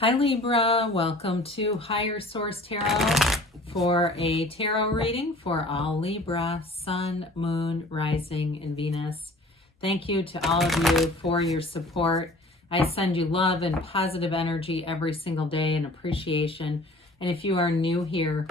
Hi Libra, welcome to Higher Source Tarot for a tarot reading for all Libra, Sun, Moon, Rising, and Venus. Thank you to all of you for your support. I send you love and positive energy every single day and appreciation. And if you are new here,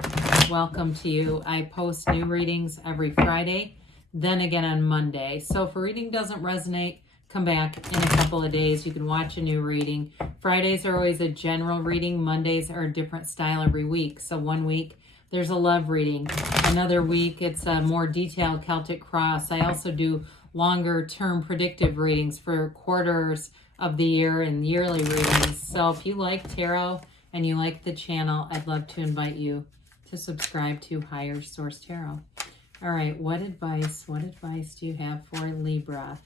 welcome to you. I post new readings every Friday, then again on Monday. So if a reading doesn't resonate, come back in a couple of days. You can watch a new reading. Fridays are always a general reading. Mondays are a different style every week. So one week there's a love reading. Another week it's a more detailed Celtic cross. I also do longer term predictive readings for quarters of the year and yearly readings. So if you like tarot and you like the channel, I'd love to invite you to subscribe to Higher Source Tarot. All right, what advice do you have for Libra?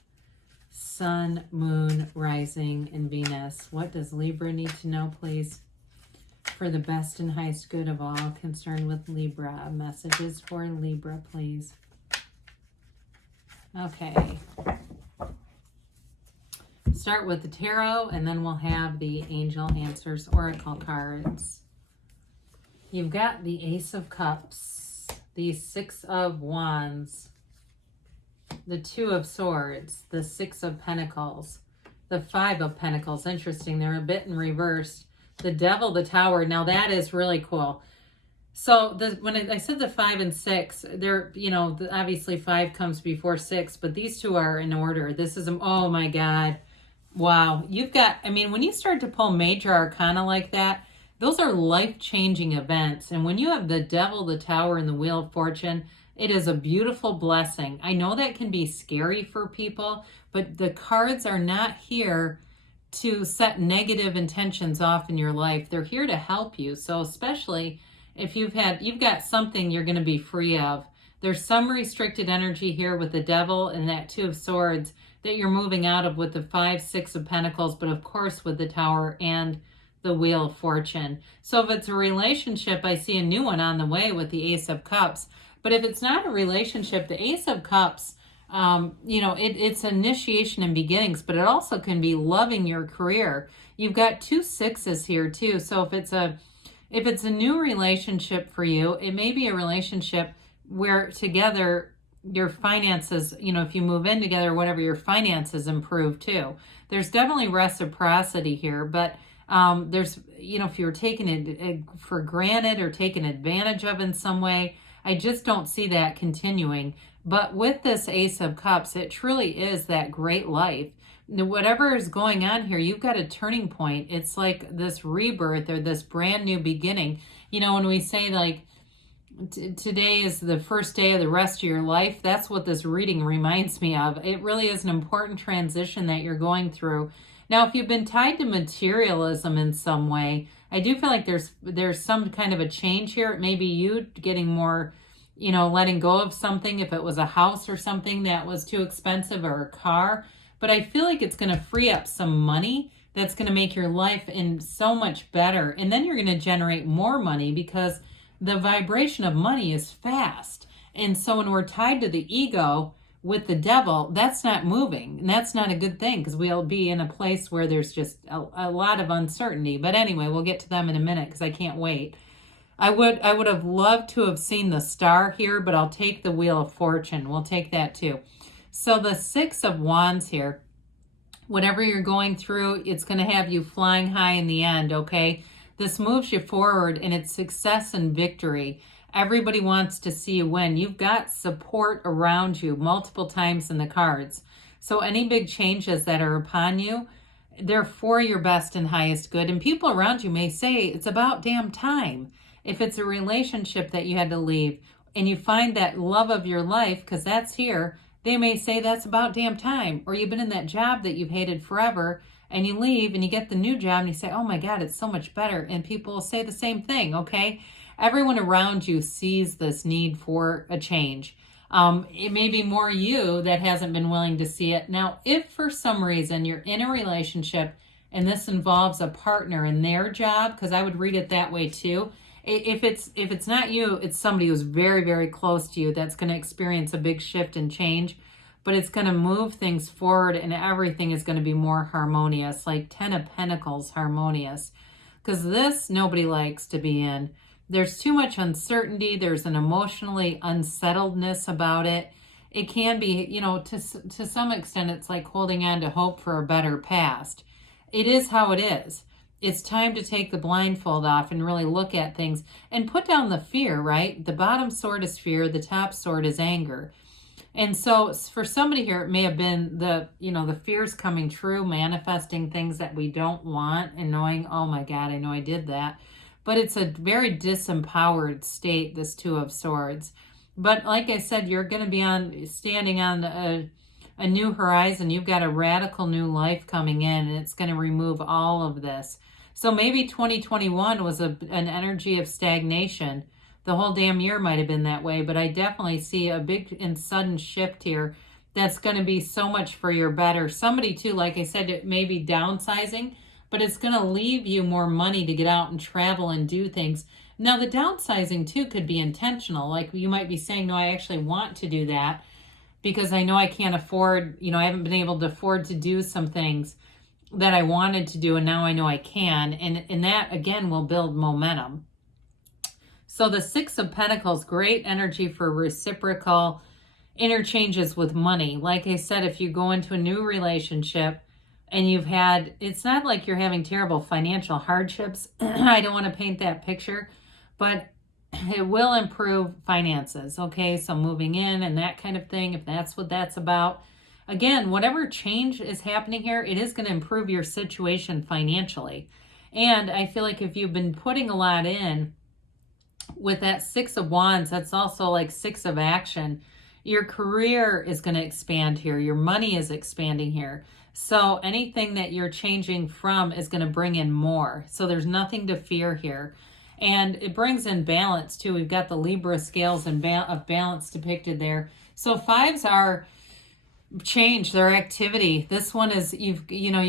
Sun, Moon, Rising, and Venus. What does Libra need to know, please? For the best and highest good of all concerned with Libra. Messages for Libra, please. Okay. Start with the tarot, and then we'll have the Angel Answers Oracle cards. You've got the Ace of Cups, the Six of Wands, the Two of Swords, the Six of Pentacles, the Five of Pentacles. Interesting, they're a bit in reverse. The Devil, the Tower. Now that is really cool. So when I said the 5 and 6, they're, obviously 5 comes before 6, but these two are in order. This is, oh my God. Wow. You've got, when you start to pull major arcana like that, those are life-changing events. And when you have the Devil, the Tower, and the Wheel of Fortune, it is a beautiful blessing. I know that can be scary for people, but the cards are not here to set negative intentions off in your life. They're here to help you. So especially if you've got something you're going to be free of. There's some restricted energy here with the Devil and that Two of Swords that you're moving out of with the 5, 6 of Pentacles, but of course with the Tower and the Wheel of Fortune. So if it's a relationship, I see a new one on the way with the Ace of Cups. But if it's not a relationship, the Ace of Cups, it's initiation and beginnings, but it also can be loving your career. You've got 2 6s here too. So if it's a new relationship for you, it may be a relationship where together your finances, if you move in together, whatever, your finances improve too. There's definitely reciprocity here, but there's, if you're taking it for granted or taken advantage of in some way, I just don't see that continuing. But with this Ace of Cups, it truly is that great life. Whatever is going on here, you've got a turning point. It's like this rebirth or this brand new beginning. When we say like today is the first day of the rest of your life, that's what this reading reminds me of. It really is an important transition that you're going through. Now, if you've been tied to materialism in some way, I do feel like there's some kind of a change here. It may be you getting more, letting go of something, if it was a house or something that was too expensive or a car. But I feel like it's going to free up some money that's going to make your life so much better. And then you're going to generate more money because the vibration of money is fast. And so when we're tied to the ego with the Devil, that's not moving. And that's not a good thing because we'll be in a place where there's just a lot of uncertainty. But anyway, we'll get to them in a minute because I can't wait. I would have loved to have seen the Star here, but I'll take the Wheel of Fortune. We'll take that too. So the 6 of Wands here, whatever you're going through, it's going to have you flying high in the end, okay? This moves you forward and it's success and victory. Everybody wants to see you win. You've got support around you multiple times in the cards. So any big changes that are upon you, they're for your best and highest good. And people around you may say, it's about damn time. If it's a relationship that you had to leave and you find that love of your life, because that's here, they may say that's about damn time. Or you've been in that job that you've hated forever and you leave and you get the new job and you say, oh my God, it's so much better. And people will say the same thing, okay? Everyone around you sees this need for a change. It may be more you that hasn't been willing to see it. Now, if for some reason you're in a relationship and this involves a partner in their job, because I would read it that way too. If it's not you, it's somebody who's very, very close to you that's going to experience a big shift and change. but it's going to move things forward and everything is going to be more harmonious, like 10 of Pentacles harmonious. because this nobody likes to be in. There's too much uncertainty. There's an emotionally unsettledness about it. It can be, you know, to some extent, it's like holding on to hope for a better past. It is how it is. It's time to take the blindfold off and really look at things and put down the fear, right? The bottom sword is fear. The top sword is anger. And so for somebody here, it may have been the, you know, the fears coming true, manifesting things that we don't want and knowing, oh my God, I know I did that. But it's a very disempowered state, this Two of Swords. But like I said, you're going to be standing on a new horizon. You've got a radical new life coming in, and it's going to remove all of this. So maybe 2021 was an energy of stagnation. The whole damn year might have been that way, but I definitely see a big and sudden shift here that's going to be so much for your better. Somebody too, like I said, it may be downsizing, but it's going to leave you more money to get out and travel and do things. Now, the downsizing too could be intentional. Like you might be saying, no, I actually want to do that because I know I can't afford, you know, I haven't been able to afford to do some things that I wanted to do, and now I know I can. And that, again, will build momentum. So the Six of Pentacles, great energy for reciprocal interchanges with money. Like I said, if you go into a new relationship and you've had, it's not like you're having terrible financial hardships. I don't want to paint that picture, but it will improve finances. Okay, so moving in and that kind of thing, if that's what that's about. Again, whatever change is happening here, it is going to improve your situation financially. And I feel like if you've been putting a lot in with that Six of Wands, that's also like Six of Action. Your career is going to expand here. Your money is expanding here. So anything that you're changing from is going to bring in more. So there's nothing to fear here. And it brings in balance too. We've got the Libra scales and of balance depicted there. So fives are change, their activity. This one is, you've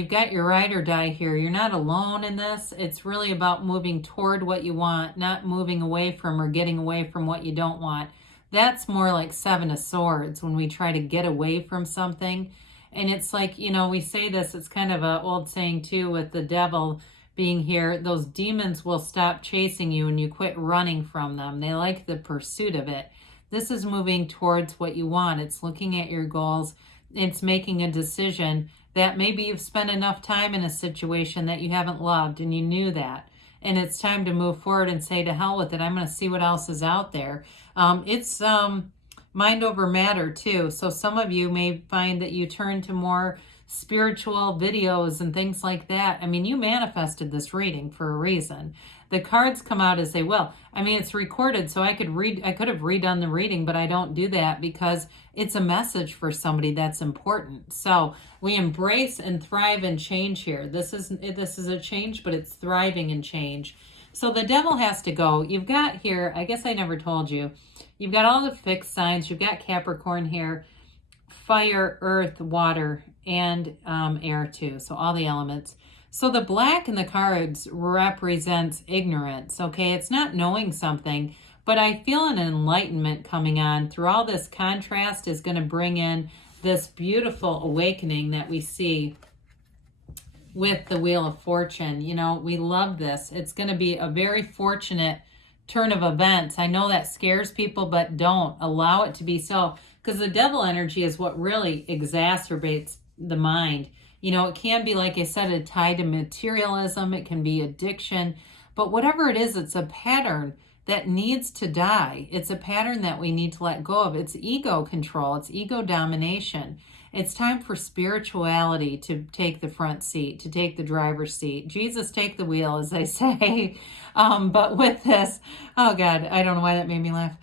got your ride or die here. You're not alone in this. It's really about moving toward what you want, not moving away from or getting away from what you don't want. That's more like Seven of Swords, when we try to get away from something. And it's like, you know, we say this, it's kind of an old saying too, with the devil being here, those demons will stop chasing you and you quit running from them. They like the pursuit of it. This is moving towards what you want. It's looking at your goals. It's making a decision that maybe you've spent enough time in a situation that you haven't loved and you knew that. And it's time to move forward and say, to hell with it. I'm going to see what else is out there. It's mind over matter too. So some of you may find that you turn to more spiritual videos and things like that. I mean, you manifested this reading for a reason. The cards come out as they will. I mean, it's recorded, so I could have redone the reading, but I don't do that because it's a message for somebody that's important. So we embrace and thrive in change here. This is a change, but it's thriving in change. So the devil has to go. You've got here, I guess I never told you, you've got all the fixed signs. You've got Capricorn here, fire, earth, water, and air too. So all the elements. So the black in the cards represents ignorance, okay? It's not knowing something, but I feel an enlightenment coming on. Through all this contrast is going to bring in this beautiful awakening that we see with the Wheel of Fortune. You know, we love this. It's going to be a very fortunate turn of events. I know that scares people, but don't allow it to be so, because the devil energy is what really exacerbates the mind. You know, it can be, like I said, a tie to materialism. It can be addiction. But whatever it is, it's a pattern that needs to die. It's a pattern that we need to let go of. It's ego control. It's ego domination. It's time for spirituality to take the front seat, to take the driver's seat. Jesus, take the wheel, as they say. But with this, oh God, I don't know why that made me laugh.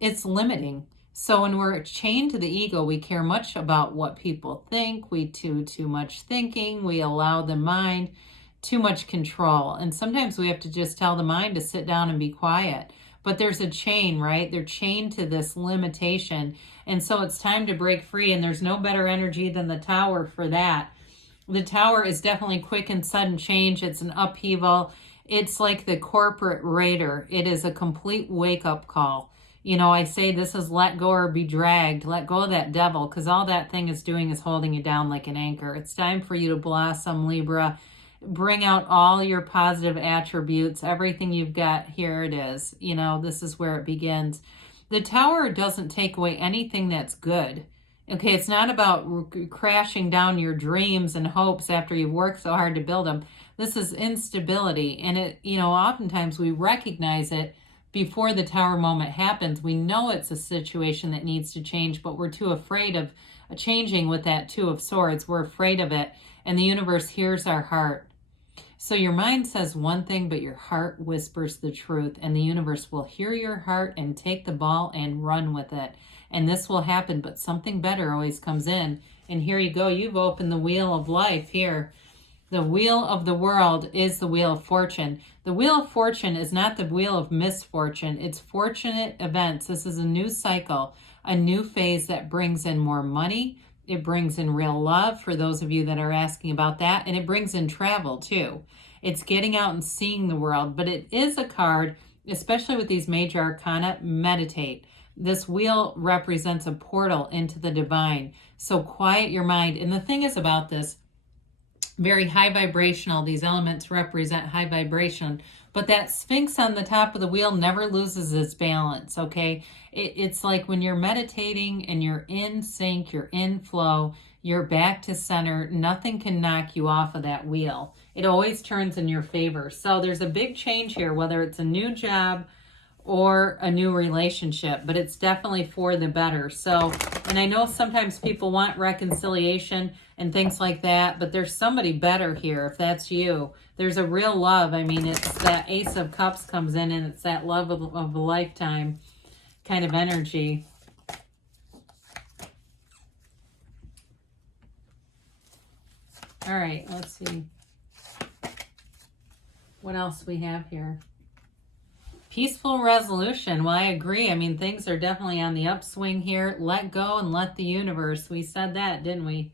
It's limiting. So when we're chained to the ego, we care much about what people think. We do too much thinking. We allow the mind too much control. And sometimes we have to just tell the mind to sit down and be quiet. But there's a chain, right? They're chained to this limitation. And so it's time to break free. And there's no better energy than the Tower for that. The Tower is definitely quick and sudden change. It's an upheaval. It's like the corporate raider. It is a complete wake-up call. You know, I say this is let go or be dragged. Let go of that devil, because all that thing is doing is holding you down like an anchor. It's time for you to blossom, Libra. bring out all your positive attributes, everything you've got. Here it is. You know, this is where it begins. The Tower doesn't take away anything that's good. Okay, it's not about crashing down your dreams and hopes after you've worked so hard to build them. This is instability, and it, you know, oftentimes we recognize it before the Tower moment happens. We know it's a situation that needs to change, but we're too afraid of changing with that Two of Swords. We're afraid of it, and the universe hears our heart. So your mind says one thing, but your heart whispers the truth, and the universe will hear your heart and take the ball and run with it. And this will happen, but something better always comes in. And here you go. You've opened the wheel of life here. The wheel of the world is the wheel of fortune. The wheel of fortune is not the wheel of misfortune. It's fortunate events. This is a new cycle, a new phase that brings in more money. It brings in real love, for those of you that are asking about that. And it brings in travel too. It's getting out and seeing the world. But it is a card, especially with these major arcana, meditate. This wheel represents a portal into the divine. So quiet your mind. And the thing is about this, very high vibrational. These elements represent high vibration. But that Sphinx on the top of the wheel never loses its balance, okay? It's like when you're meditating and you're in sync, you're in flow, you're back to center, nothing can knock you off of that wheel. It always turns in your favor. So there's a big change here, whether it's a new job or a new relationship, but it's definitely for the better. So, and I know sometimes people want reconciliation and things like that, but there's somebody better here if that's you. There's a real love. I mean, it's that Ace of Cups comes in, and it's that love of a lifetime kind of energy. All right, let's see what else we have here. Peaceful resolution. Well, I agree. I mean, things are definitely on the upswing here. Let go and let the universe. We said that, didn't we?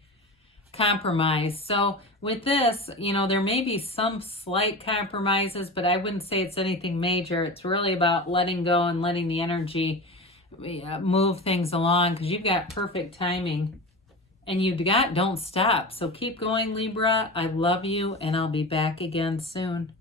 Compromise. So with this, you know, there may be some slight compromises, but I wouldn't say it's anything major. It's really about letting go and letting the energy move things along, because you've got perfect timing and you've got don't stop. So keep going, Libra. I love you, and I'll be back again soon.